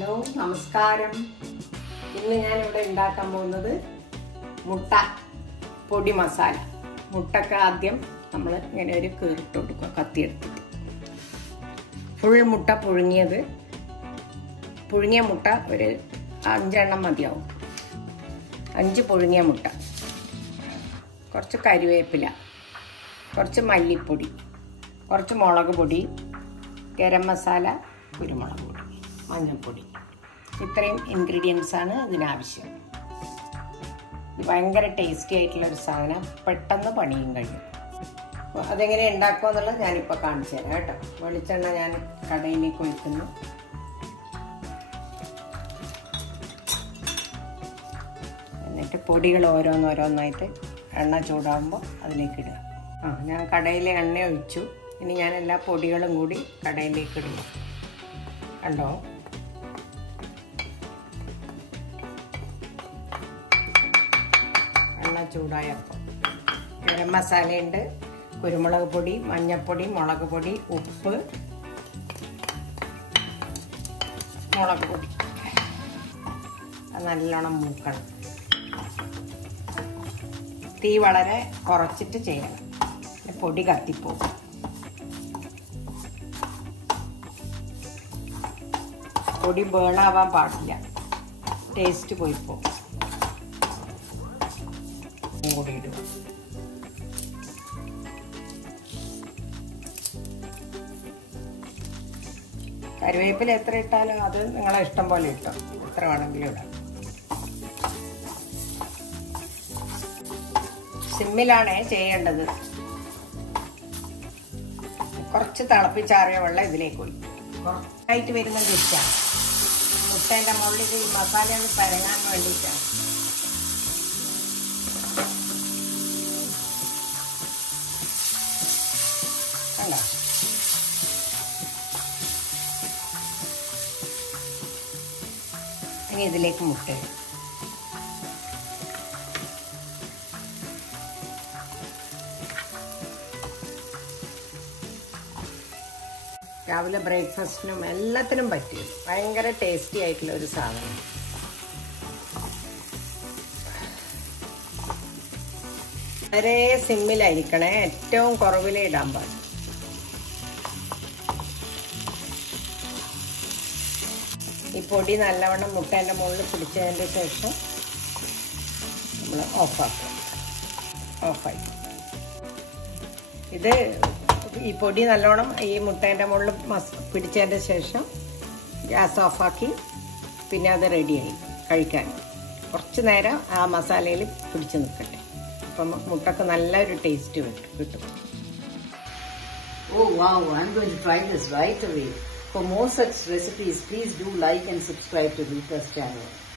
Hello നമസ്കാരം. ഇന്ന് ഞാൻ ഇവിടെ ഉണ്ടാക്കാൻ പോകുന്നത് മുട്ട പൊടി മസാല. മുട്ടക്ക് ആദ്യം നമ്മൾ ഇങ്ങനെ ഒരു കീറിട്ട് കൊടുക്കുക, കത്തിയെടുത്തിട്ട്. ഫുൾ മുട്ട പുഴുങ്ങിയ മുട്ട ഒരു 5 എണ്ണം മതിയാവും. 5 പുഴുങ്ങിയ മുട്ട, കുറച്ച് കരിവേപ്പില, കുറച്ച് മല്ലിപ്പൊടി, കുറച്ച് മുളക് പൊടി, ഗരം മസാല, കുരുമുളക് പൊടി, മഞ്ഞൾപ്പൊടി. ഇത്രയും ഇൻഗ്രീഡിയൻസ് ആണ് ഇതിനാവശ്യം. ഇത് ഭയങ്കര ടേസ്റ്റി ആയിട്ടുള്ളൊരു സാധനം, പെട്ടെന്ന് പണിയും കഴിയും. അപ്പോൾ അതെങ്ങനെ ഉണ്ടാക്കുക എന്നുള്ളത് ഞാനിപ്പോൾ കാണിച്ചു തരാം കേട്ടോ. വെളിച്ചെണ്ണ ഞാൻ കടയിലേക്ക് ഒഴിക്കുന്നു. എന്നിട്ട് പൊടികൾ ഓരോന്നോരോന്നായിട്ട് എണ്ണ ചൂടാകുമ്പോൾ അതിലേക്ക് ഇടുക. ഞാൻ കടയിലെ എണ്ണ ഒഴിച്ചു. ഇനി ഞാൻ എല്ലാ പൊടികളും കൂടി കടയിലേക്ക് ഇടുന്നു. കണ്ടോ, എണ്ണ ചൂടായപ്പോൾ ഗരം മസാലയുണ്ട്, കുരുമുളക് പൊടി, മഞ്ഞൾപ്പൊടി, മുളക് പൊടി, ഉപ്പ്, മുളക് പൊടി. അത് നല്ലോണം മൂക്കണം. തീ വളരെ കുറച്ചിട്ട് ചെയ്യണം, പൊടി കത്തിപ്പോകും. പൊടി ബേണാവാൻ പാടില്ല, ടേസ്റ്റ് പോയിപ്പോ. കൂടി ഇടുക. കറിവേപ്പില എത്ര ഇട്ടാലും അത് നിങ്ങളെ ഇഷ്ടം പോലെ ഇട്ടോ, എത്ര വേണമെങ്കിലും ഇടാം. സിമ്മിലാണേ ചെയ്യേണ്ടത്. കുറച്ച് തിളപ്പിച്ചാറിയ വെള്ളം ഇതിലേക്ക് ഒഴിക്കും. കുറച്ചായിട്ട് വരുന്ന ഡിഷാണ്. മുട്ടേൻ്റെ മുകളിൽ ഈ മസാല ഒന്ന് പരങ്ങാൻ വേണ്ടിയിട്ടാണ്. കണ്ടോ, ഇനി ഇതിലേക്ക് മുട്ട ഇടും. രാവിലെ ബ്രേക്ക്ഫാസ്റ്റിനും എല്ലാത്തിനും പറ്റിയ ഭയങ്കര ടേസ്റ്റി ആയിട്ടുള്ള ഒരു സാധനം. വളരെ സിമ്മിലായിരിക്കണേ, ഏറ്റവും കുറവിലേ ഇടാൻ പാടില്ല. ഈ പൊടി നല്ലവണ്ണം മുട്ടേൻ്റെ മുകളിൽ പിടിച്ചതിൻ്റെ ശേഷം നമ്മൾ ഓഫായി. ഇത് ഈ പൊടി നല്ലോണം ഈ മുട്ടേൻ്റെ മുകളിൽ പിടിച്ചതിൻ്റെ ശേഷം ഗ്യാസ് ഓഫാക്കി, പിന്നെ അത് റെഡിയായി കഴിക്കാൻ. കുറച്ച് നേരം ആ മസാലയിൽ പിടിച്ച് നിൽക്കട്ടെ. അപ്പം മുട്ടക്ക് നല്ലൊരു ടേസ്റ്റ് കിട്ടും. Oh wow, I'm going to try this right away. For more such recipes, please do like and subscribe to Roopa's channel.